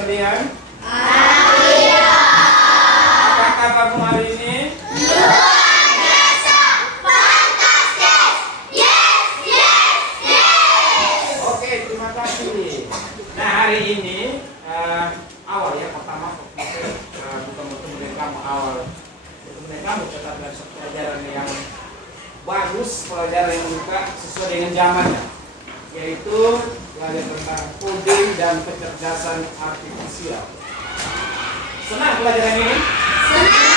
sekalian? Iya. Apa kabarmu hari ini? Luar biasa, fantastis. Yes, yes, yes. Oke, terima kasih. Nah, hari ini awal ya, pertama bukan bertemu dengan kamu awal. Bertemu dengan kamu tetap dari satu pelajaran yang bagus, pelajaran yang buka sesuai dengan zamannya, yaitu belajar tentang coding dan kecerdasan artifisial. Senang pelajaran ini? Senang.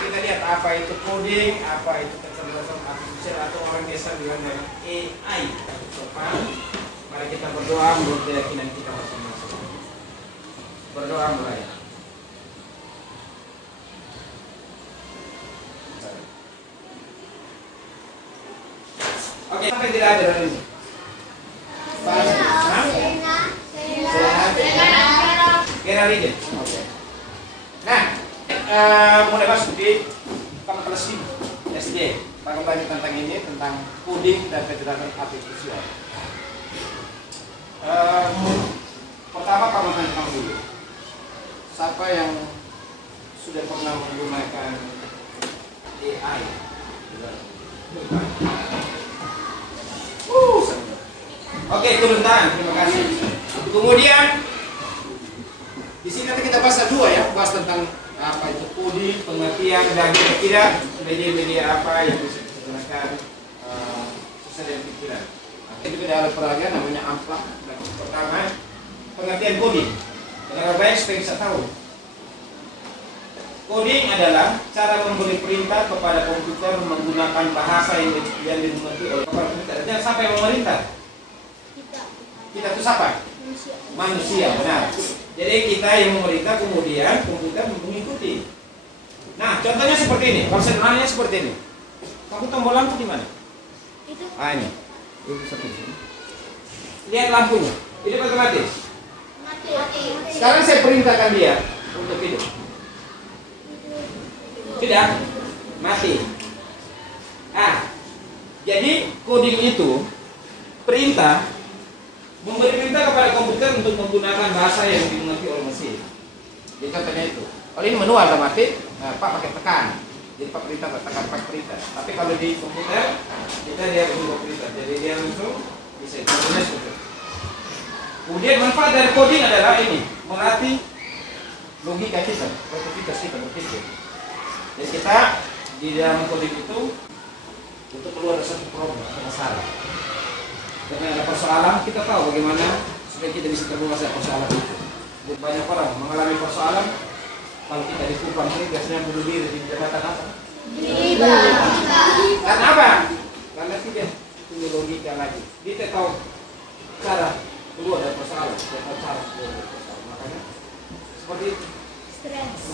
Kita lihat apa itu coding, apa itu kecerdasan artifisial, atau orang biasa bilang dengan AI. Sopan. Mari kita berdoa menurut keyakinan kita masing-masing. Berdoa mulai. Oke, sampai tidak ada dari ini. Region. Oke. Nah, mulai masuk di kamu kelas 5 SD. Kita kembali tentang ini, tentang coding dan kecerdasan artifisial. Pertama kamu tanya dulu. Siapa yang sudah pernah menggunakan AI? Oke, turun tangan. Terima kasih. Kemudian di sini nanti kita bahas dua ya, bahas tentang apa itu coding, pengertian dan kira-kira media-media apa yang bisa digunakan sesuai dengan pikiran. Itu juga ada peragaan namanya amplak. Pertama, pengertian coding. Dengan baik supaya bisa tahu. Coding adalah cara memberi perintah kepada komputer menggunakan bahasa yang dimengerti oleh komputer. Dan siapa yang memerintah? Kita itu siapa? Manusia, benar. Jadi kita yang memerintah, kemudian komputer mengikuti. Nah, contohnya seperti ini. Kalau sederhananya seperti ini. Kamu tombol lampu di mana? Itu. Ini. Lihat lampunya. Ini otomatis. Mati. Sekarang saya perintahkan dia untuk hidup. Tidak, mati. Jadi coding itu perintah, memberi perintah kepada komputer untuk menggunakan bahasa yang dimengerti oleh mesin. Jadi contohnya itu. Kalau ini manual otomatis, Pak pakai tekan. Jadi Pak perintah, tekan Pak perintah. Tapi kalau di komputer, kita dia berubah perintah. Jadi dia langsung bisa contohnya seperti itu. Kemudian manfaat dari coding adalah ini, melatih logika kita, kreativitas kita berpikir. Jadi kita di dalam coding itu untuk keluar dari satu problem atau masalah. Dengan ada persoalan, kita tahu bagaimana supaya kita bisa terbuka dari persoalan itu. Jadi banyak orang mengalami persoalan, kalau kita dikupang ini biasanya bunuh diri di jabatan apa? Riba. Karena apa? Karena tidak punya logika lagi. Kita tahu cara keluar dari persoalan, kita tahu cara keluar dari persoalan. Makanya seperti itu.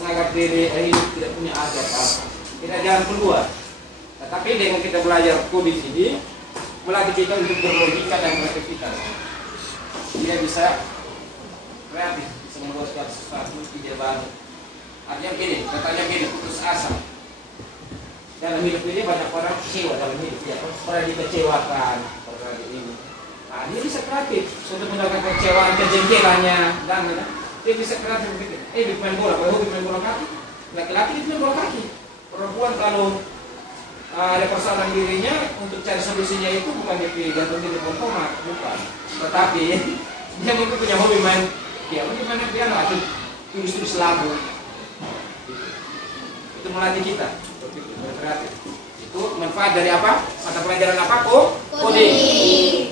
Menganggap diri hidup tidak punya arti apa-apa. Kita jalan keluar. Tetapi dengan kita belajar coding ini, melatih kita untuk berlogika dan kreativitas. Dia bisa kreatif, bisa membuat sesuatu ide baru. Artinya gini, katanya gini, putus asa. Dalam hidup ini banyak orang kecewa dalam hidup, ya, pernah dikecewakan, pernah ini. Nah, dia bisa kreatif untuk mendapatkan kecewaan, kejengkelannya, dan dia bisa kreatif berpikir. Main bola, kalau hobi main bola kaki, laki-laki itu main bola kaki. Perempuan kalau ada persoalan dirinya, untuk cari solusinya itu bukan dia gantung diri perempuan, bukan. Tetapi dia mungkin punya hobi main piano atau industri selabu. Itu melatih kita berpikir kreatif. Itu manfaat dari apa? Mata pelajaran apa? Coding.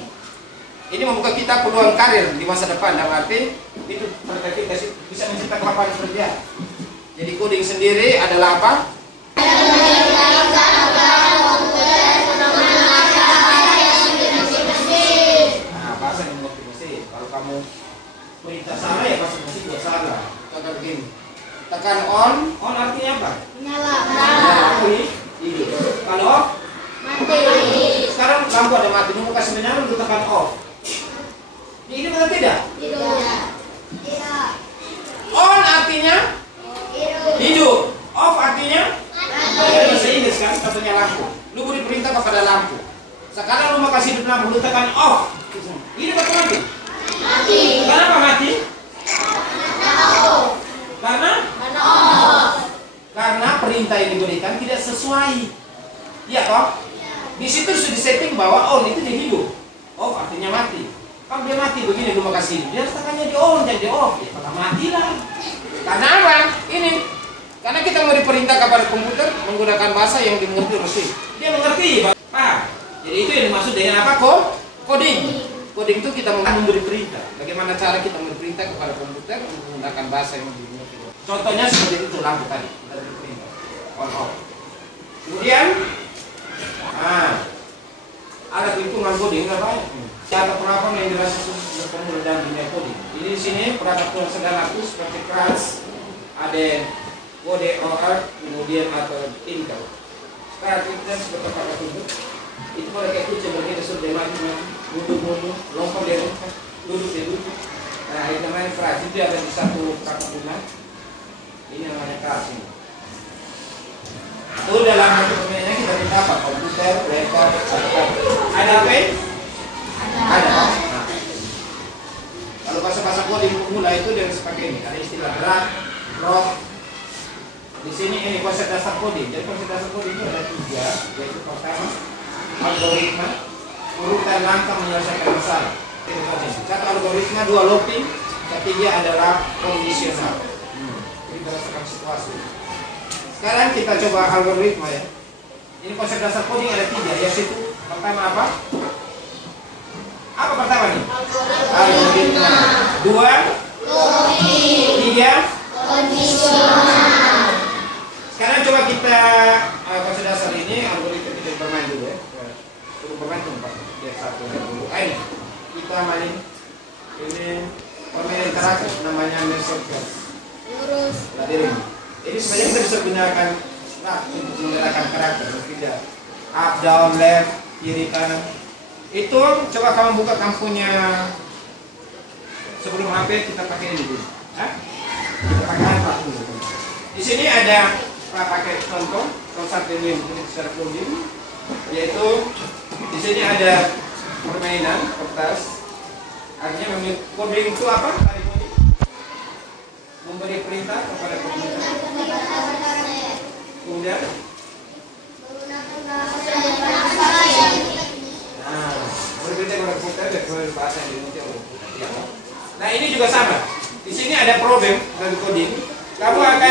Ini membuka kita peluang karir di masa depan. Dalam arti itu berkaitan bisa menciptakan lapangan kerja. Jadi coding sendiri adalah apa? Bahasa yang mengerti mesin. Kalau kamu perintah salah ya pasti mesin juga salah. Contoh begini. Tekan on artinya apa? Nyala. Hidup. Kalau off? Mati. Sekarang lampu ada mati, mau kasih menyala, lu tekan off. Ini benar tidak? Tidak. On artinya hidup. Off artinya bahasa Inggris kan, katanya lampu. Lu beri perintah kepada lampu. Sekarang lu mau kasih hidup lampu, lu tekan off. Hidup atau mati? Mati. Kenapa mati? perintah yang diberikan tidak sesuai. Iya toh? Di situ sudah disetting bahwa on itu dia hidup, off artinya mati. Kalau dia mati begini rumah kasih, dia tangannya di on dan di off, ya maka matilah. Karena apa? Ini karena kita mau diperintah kepada komputer menggunakan bahasa yang dimengerti Rasul. Dia mengerti, Pak. Jadi itu yang dimaksud dengan apa? Coding. Coding itu kita memberi perintah. Bagaimana cara kita memberi perintah kepada komputer menggunakan bahasa yang dimengerti. Contohnya seperti itu lampu tadi, kita beri perintah on off. Kemudian, ada perhitungan coding nggak banyak. Cara perlakuan yang dirasakan bertemu dalam dunia coding. Ini di sini perangkat sedang aku seperti keras, ada kode OR, kemudian atau Intel. Sekarang kita seperti pakai tunjuk. Itu kalau kayak kucing berarti sudah mati, duduk, lompat dia lompat, duduk. Nah itu namanya keras. Itu ada di satu kata guna. Ini namanya keras ini. Itu dalam satu permainannya kita minta apa? Komputer, laptop, ada apa? Ada. Nah. Kalau bahasa-bahasa coding pemula itu dia harus pakai ini. Ada istilah drag, drop. Di sini ini konsep dasar coding. Jadi konsep dasar coding itu ada 3, yaitu pertama algoritma, urutan langkah menyelesaikan masalah. Satu algoritma, 2 looping, ketiga adalah kondisional. Jadi berdasarkan situasi. Sekarang kita coba algoritma ya. Ini konsep dasar coding ada 3, yaitu pertama apa? Apa pertama nih? Algoritma. 2, looping. 3, kondisional. Sekarang coba kita konsep dasar ini algoritma kita bermain dulu ya. Suruh bermain tuh Pak. Lihat satu dulu. Ini kita main ini permainan karakter namanya Mercedes. Lurus. Labirin. Ini sebenarnya kita bisa gunakan untuk menggerakkan karakter, tidak up, down, left, kiri, kanan. Itu coba kamu buka kampungnya sebelum HP kita pakai ini dulu. Kita pakai apa dulu? Di sini ada pakai contoh ini secara coding, yaitu di sini ada permainan kertas. Artinya coding itu apa? Memberi perintah kepada komputer. Kemudian memberi perintah kepada komputer dan bahasa yang dimengerti oleh komputer. Nah ini juga sama. Di sini ada problem dari coding. Kamu akan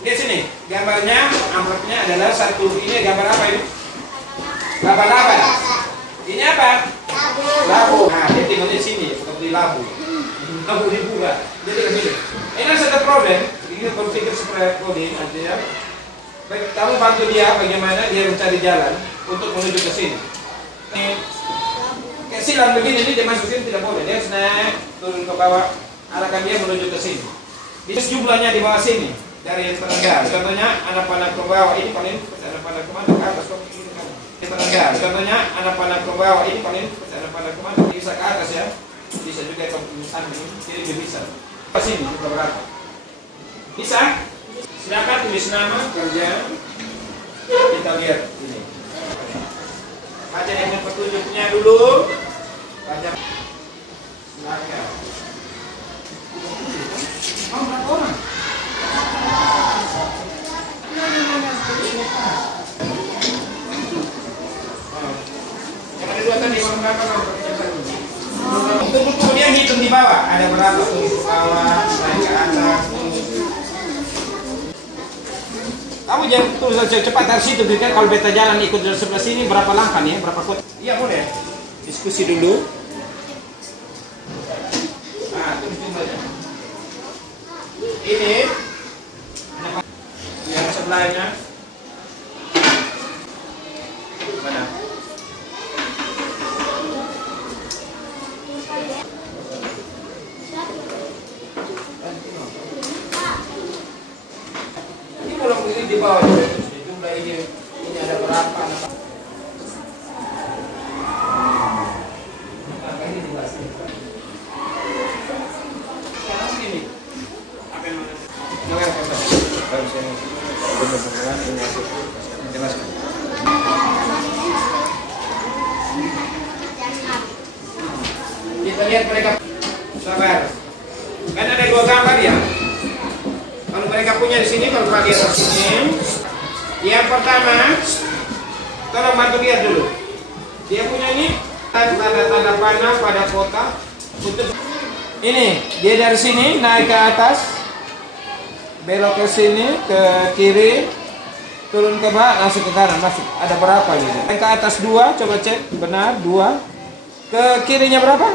lihat sini gambarnya, amplopnya adalah satu. Ini gambar apa ini? Gambar apa? Ini apa? Labu. Nah dia tinggal di sini seperti labu. Labu dibuka. Jadi begini. Ini satu problem. Ini berpikir seperti coding aja ya. Baik, kamu bantu dia bagaimana dia mencari jalan untuk menuju ke sini. Ini kayak silang begini, ini dia masuk sini tidak boleh. Dia harus naik turun ke bawah, arahkan dia menuju ke sini. Di jumlahnya di bawah sini dari yang terendah. Contohnya anak panah ke bawah ini paling anak panah kemana? Ke atas kok ini kan. Yang terendah. Contohnya anak panah ke bawah ini paling anak panah kemana? Bisa ke atas ya. Bisa juga ke samping, kiri juga bisa. Ke sini juga berapa? Bisa? Silakan tulis nama kerja. Kita lihat ini. Baca dengan petunjuknya dulu. Baca. Silakan. Oh, berapa orang? Yang ada 2 tadi orang berapa kalau untuk kemudian hitung di bawah ada berapa tuh di bawah naik ke atas. Kamu jangan tulis cepat dari situ, kan kalau beta jalan ikut dari sebelah sini berapa langkah nih? Berapa foot? Iya boleh. Diskusi dulu. Nah, itu jumlahnya. Ini yang sebelahnya mana? Ini pulang ini di bawah jumlah ini ada berapa? Ini di bawah sini. Sekarang segini. Apa yang mana? Jangan kotor. Harus yang benar-benar ini masuk. Jelaskan. Kita lihat mereka sabar. Kan ada 2 gambar ya. Kalau mereka punya di sini, kalau kalian di sini, Yang pertama, tolong bantu lihat dulu. Dia punya ini tanda-tanda panah pada kotak untuk ini. Dia dari sini naik ke atas, belok ke sini, ke kiri, turun ke bawah, langsung ke kanan, masuk. Ada berapa gitu? Yang ke atas 2, coba cek, benar 2. Ke kirinya berapa?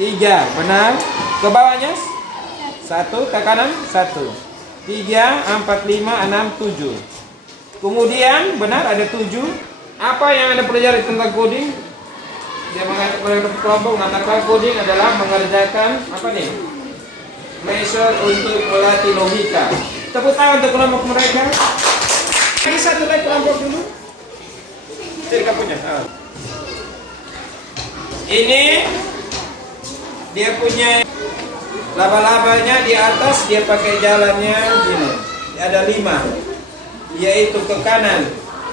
3, benar. Ke bawahnya 1, ke kanan 1. 3, 4, 5, 6, 7. Kemudian benar ada 7. Apa yang Anda pelajari tentang coding? Dia mengatakan kelompok mengatakan coding adalah mengerjakan apa nih? Measure untuk melatih logika. Tepuk tangan untuk kelompok mereka. Ini satu lagi kelompok dulu. Saya punya. Ini dia punya laba-labanya di atas, dia pakai jalannya gini. Ada 5, yaitu ke kanan.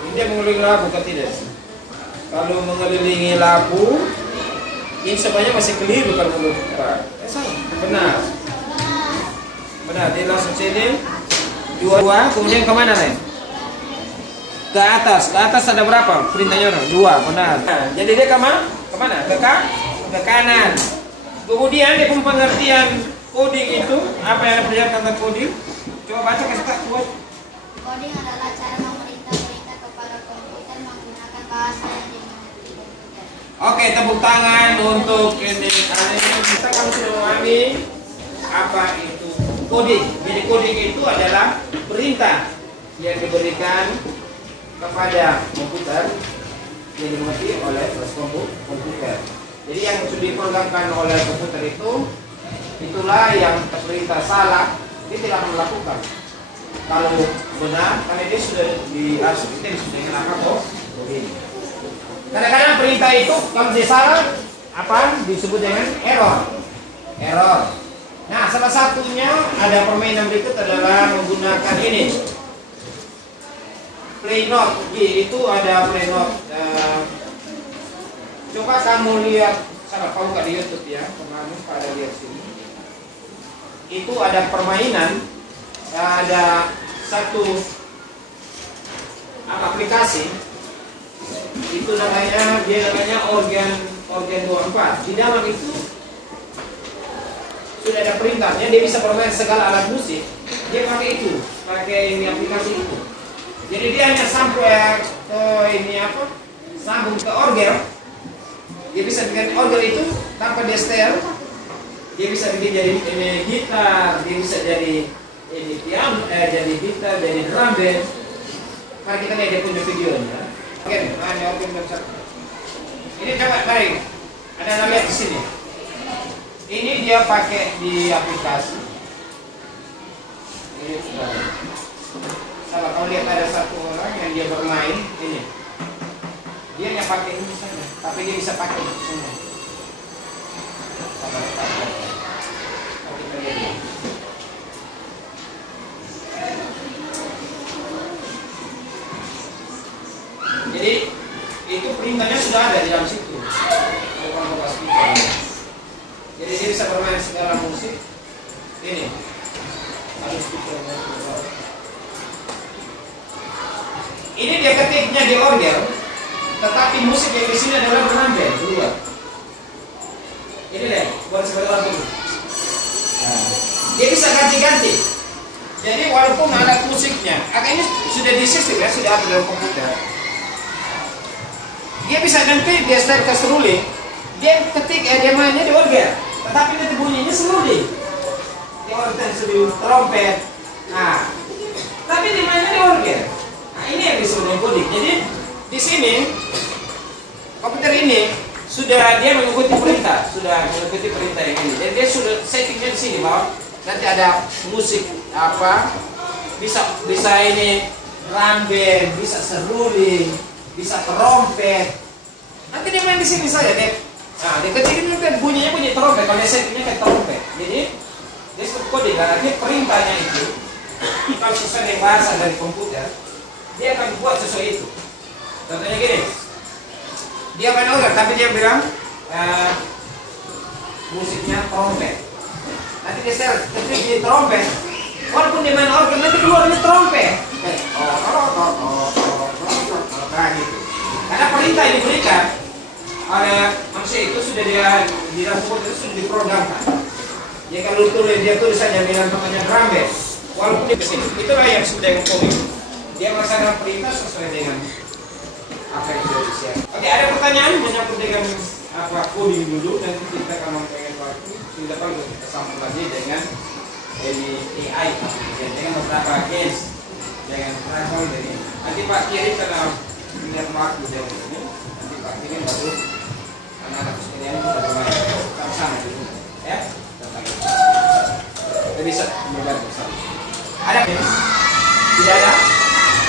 Ini dia mengelilingi labu ke tidak? Kalau mengelilingi labu, ini semuanya masih keliru kalau menurut benar. Benar, dia langsung sini 2, kemudian kemana nih? Ke atas ada berapa? Perintahnya 2, benar. Nah, jadi dia kemana? Ke kanan. Kemudian dia pengertian coding itu, apa yang Anda pelajari tentang coding? Coba baca kasih tak kuat. Coding adalah cara memerintah-perintah kepada komputer menggunakan bahasa yang dimengerti komputer. Oke, tepuk tangan untuk ini. Kita akan memahami apa itu coding. Jadi coding itu adalah perintah yang diberikan kepada komputer yang dimengerti oleh komputer. Jadi yang sudah diprogramkan oleh komputer itulah yang perintah salah dia tidak akan melakukan. Kalau benar, karena dia sudah kita sudah mengenalkan coding. Kadang-kadang perintah itu kalau dia salah apa disebut dengan error. Nah, salah satunya ada permainan berikut adalah menggunakan ini. Play note, itu ada play note. Coba kamu lihat, sama kamu buka di YouTube ya, kemarin pada lihat sini. Itu ada permainan, ada satu aplikasi. Itu namanya organ 24. Di dalam itu sudah ada perintahnya, dia bisa bermain segala alat musik. Dia pakai ini aplikasi itu. Jadi dia hanya sampai ke sambung ke orgel. Dia bisa bikin orgel itu tanpa dia setel. Dia bisa bikin jadi ini gitar, dia bisa jadi ini piano, jadi gitar, jadi drum band. Mari kita lihat dia punya videonya. Oke, hanya orgel satu. Ini coba mari. Ada lihat di sini. Ini dia pakai di aplikasi. Ini sudah. Kalau lihat ada satu orang yang dia bermain ini, dia hanya pakai ini saja, tapi dia bisa pakai semua. Kita lihat. Jadi itu perintahnya sudah ada di dalam situ. Jadi dia bisa bermain segala musik. Ini harus speakernya. Ini dia ketiknya di orgel, tetapi musik yang di sini adalah drum band dua. Ini deh, buat sebagai lagu. Dia bisa ganti-ganti. Jadi walaupun alat musiknya, ini sudah di sistem ya, sudah ada dalam komputer. Dia bisa ganti, dia start ke seruling. Dia ketik, dia mainnya di orgel, tetapi nanti bunyinya seruling. Di orgel seruling trompet. Nah, tapi dia mainnya di orgel. Nah, ini yang disebut coding. Jadi di sini komputer ini sudah dia mengikuti perintah, yang ini. Dan dia sudah settingnya di sini bahwa nanti ada musik apa, bisa ini drum band, bisa seruling, bisa trompet. Nanti dia main di sini saja deh. Nah, dia ketikin nanti bunyinya bunyi trompet. Kalau dia settingnya kayak trompet. Jadi dia sebut coding karena dia perintahnya itu kalau sesuai dengan bahasa dari komputer, dia akan buat sesuai itu. Contohnya gini, dia main organ tapi dia bilang musiknya trompet. Nanti dia ketik di trompet, walaupun dia main organ nanti keluarnya trompet. Oh, Nah gitu. Karena perintah yang diberikan oleh manusia itu sudah dia di dalam komputer itu sudah diprogramkan. Ya kalau dia tulis saja dengan namanya Grambes, walaupun dia kesini, itulah yang sudah yang komik. Dia melaksanakan perintah sesuai dengan apa yang sudah disiapkan. Oke, ada pertanyaan menyangkut dengan apa coding dulu, nanti kita kalau pengen waktu kita perlu kita sambung lagi dengan AI dengan beberapa case dengan travel dari nanti Pak Kiri karena punya waktu dari ini nanti Pak Kiri baru anak-anak sekalian kita mulai sama-sama dulu ya. Kita bisa belajar bersama. Ada? Tidak ada?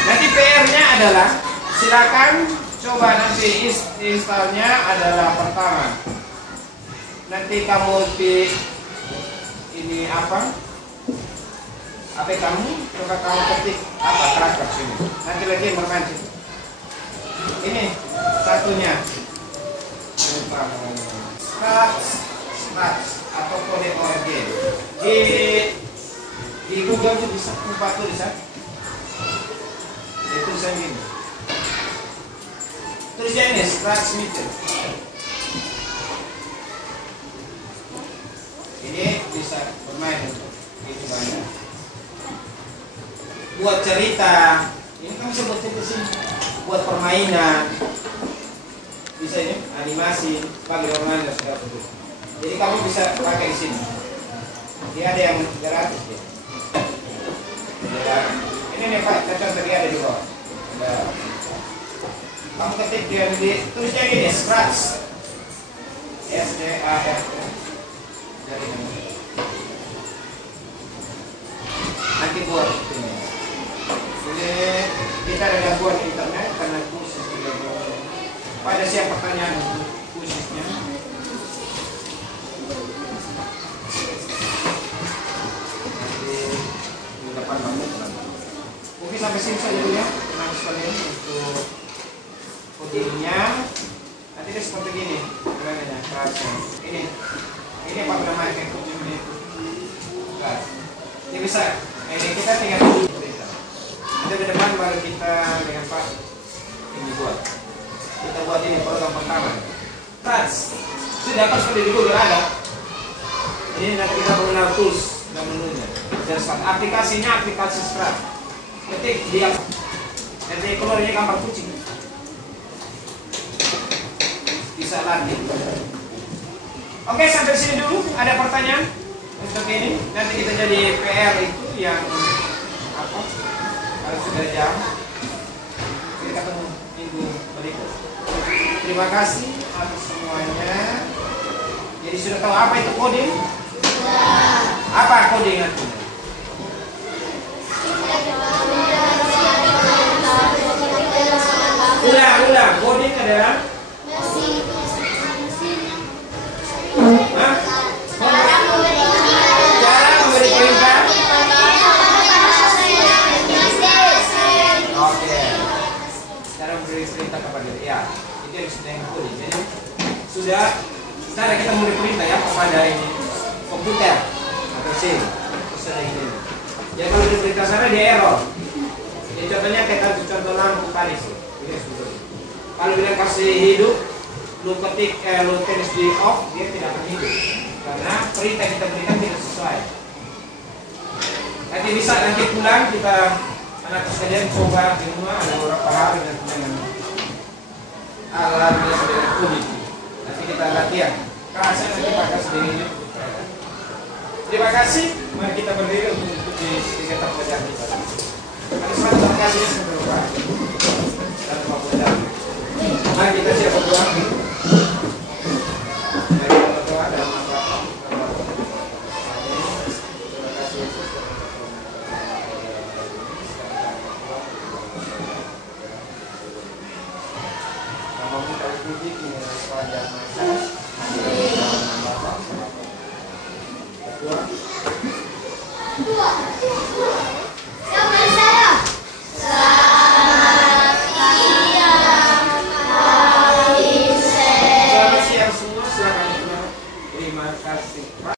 Nanti PR-nya adalah silakan coba nanti installnya adalah pertama. Nanti kamu pilih ini apa? Apa kamu? Coba kamu ketik apa transfer sini. Nanti lagi yang bermain situ. Ini satunya. Start atau kode ORG. Di Google itu bisa buka tulisan. Itu tulisan gini. Tulisan ini transmitter. Ini bisa bermain untuk itu banyak. Buat cerita, ini kan bisa buat cerita sih. Buat permainan, bisa ini animasi bagi orang dan segala macam. Jadi kamu bisa pakai di sini. Dia ada yang gratis ya. Ini nih Pak, contoh tadi ada di bawah. Kamu ketik dia di tulisnya gini, scratch, SCART. Jadi nanti buat ini. Ini kita ada gangguan internet karena khusus juga. Pada siapa pertanyaan khususnya? Nanti 8 menit. Mungkin sampai sini saja dulu ya. Tenang sekalian untuk kodenya. Nanti dia seperti gini. Ini apa namanya untuk ini? Ini bisa. Ini kita tinggal dulu berita. Nanti ke depan baru kita dengan Pak ini buat. Kita buat ini program pertama. Sudah dapat seperti di Google ada. Ini nanti kita mengenal tools dan menunya. Dan aplikasinya aplikasi Scratch. Ketik dia. Nanti keluarnya gambar kucing. Bisa lagi. Oke, sampai sini dulu. Ada pertanyaan untuk ini? Nanti kita jadi PR itu yang apa? Kalau sudah jam, kita ketemu minggu berikut. Terima kasih atas semuanya. Jadi sudah tahu apa itu coding? Apa coding artinya? Ulang. Coding adalah cara memberi perintah. Oke. Cara memberi perintah kepada dia. Itu yang sudah yang coding. Jadi sudah sekarang kita memberi perintah ya kepada ini komputer atau mesin. Sudah ini. Ya kalau diperintah sana dia error. Ini contohnya kita contoh lampu panis. Ini sebetulnya. Kalau bilang kasih hidup, lu ketik lu tenis di off, dia tidak akan hidup karena perintah kita berikan tidak sesuai. Nanti bisa nanti pulang kita anak sekalian coba di rumah ada beberapa hari dengan alat yang dengan kulit. Nanti kita latihan. Kerasa nanti pakai sendiri. Terima kasih. Mari kita berdiri untuk di kegiatan belajar kita. Terima kasih sebelumnya. Dan belajar. Mari kita siap berdoa. Mari kita berdoa dalam nama terima kasih Yesus. Namamu kami puji kini sepanjang masa. Dalam nama Bapa, Bapa, Bapa,